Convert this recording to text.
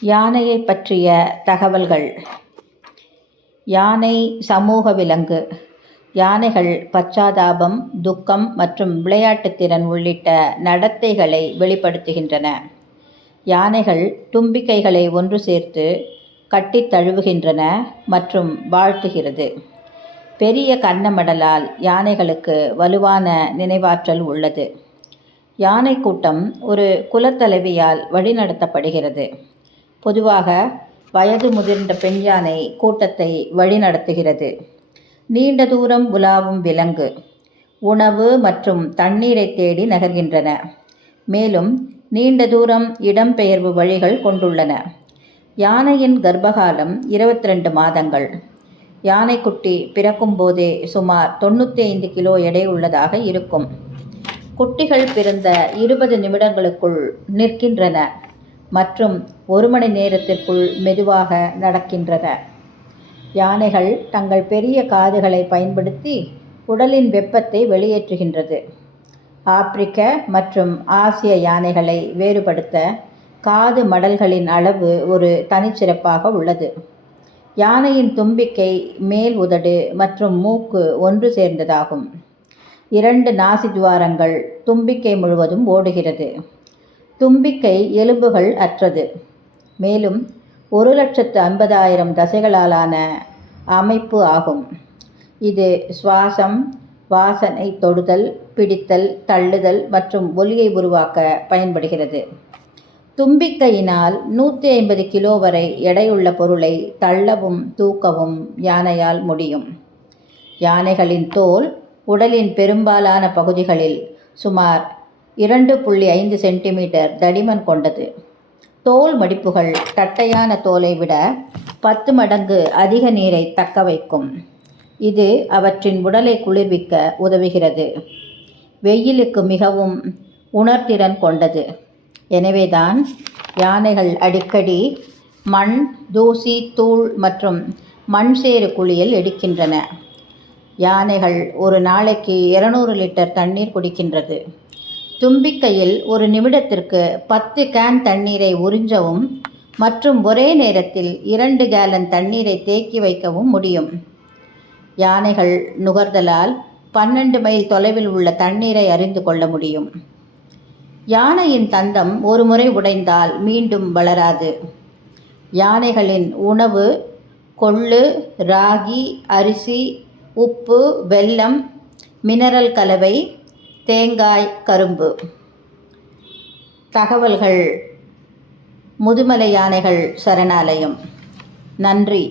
யானையை பற்றிய தகவல்கள். யானை சமூக விலங்கு. யானைகள் பச்சாதாபம், துக்கம் மற்றும் விளையாட்டுத்திறன் உள்ளிட்ட நடத்தைகளை வெளிப்படுத்துகின்றன. யானைகள் தும்பிக்கைகளை ஒன்று சேர்த்து கட்டித் தழுவுகின்றன மற்றும் வாழ்த்துகிறது. பெரிய கன்னமடலால் யானைகளுக்கு வலுவான நினைவாற்றல் உள்ளது. யானை கூட்டம் ஒரு குலத்தலைவியால் வழிநடத்தப்படுகிறது. பொதுவாக வயது முதிர்ந்த பெண் யானை கூட்டத்தை வழிநடத்துகிறது. நீண்ட தூரம் உலாவும் விலங்கு. உணவு மற்றும் தண்ணீரை தேடி நகர்கின்றன. மேலும் நீண்ட தூரம் இடம்பெயர்வு வழிகள் கொண்டுள்ளன. யானையின் கர்ப்பகாலம் 22 மாதங்கள். யானைக்குட்டி பிறக்கும் போதே சுமார் 95 கிலோ எடை உள்ளதாக இருக்கும். குட்டிகள் பிறந்த 20 நிமிடங்களுக்குள் நிற்கின்றன மற்றும் 1 மணி நேரத்திற்குள் மெதுவாக நடக்கின்றன. யானைகள் தங்கள் பெரிய காதுகளை பயன்படுத்தி உடலின் வெப்பத்தை வெளியேற்றுகின்றது. ஆப்பிரிக்க மற்றும் ஆசிய யானைகளை வேறுபடுத்த காது மடல்களின் அளவு ஒரு தனிச்சிறப்பாக உள்ளது. யானையின் தும்பிக்கை, மேல் உதடு மற்றும் மூக்கு ஒன்று சேர்ந்ததாகும். 2 நாசி துவாரங்கள் தும்பிக்கை முழுவதும் ஓடுகிறது. தும்பிக்கை எலும்புகள் அற்றது. மேலும் 1,50,000 தசைகளாலான அமைப்பு ஆகும். இது சுவாசம், வாசனை, தொடுதல், பிடித்தல், தள்ளுதல் மற்றும் ஒலியை உருவாக்க பயன்படுகிறது. தும்பிக்கையினால் 150 கிலோ வரை எடையுள்ள பொருளை தள்ளவும் தூக்கவும் யானையால் முடியும். யானைகளின் தோல் உடலின் பெரும்பாலான பகுதிகளில் சுமார் 2.5 சென்டிமீட்டர் தடிமன் கொண்டது. தோல் மடிப்புகள் தட்டையான தோலை விட 10 மடங்கு அதிக நீரை தக்க வைக்கும். இது அவற்றின் உடலை குளிர்விக்க உதவுகிறது. வெயிலுக்கு மிகவும் உணர்திறன் கொண்டது. எனவேதான் யானைகள் அடிக்கடி மண், தூசி, தூள் மற்றும் மண் சேறு குளியல் எடுக்கின்றன. யானைகள் ஒரு நாளைக்கு 200 லிட்டர் தண்ணீர் குடிக்கின்றது. தும்பிக்கையில் ஒரு நிமிடத்திற்கு 10 கேன் தண்ணீரை உறிஞ்சவும் மற்றும் ஒரே நேரத்தில் 2 கேலன் தண்ணீரை தேக்கி வைக்கவும் முடியும். யானைகள் நுகர்தலால் 12 மைல் தொலைவில் உள்ள தண்ணீரை அறிந்து கொள்ள முடியும். யானையின் தந்தம் ஒரு முறை உடைந்தால் மீண்டும் வளராது. யானைகளின் உணவு கொள்ளு, ராகி, அரிசி, உப்பு, வெல்லம், மினரல் கலவை, தேங்காய், கரும்பு. தகவல்கள் முதுமலை யானைகள் சரணாலயம். நன்றி.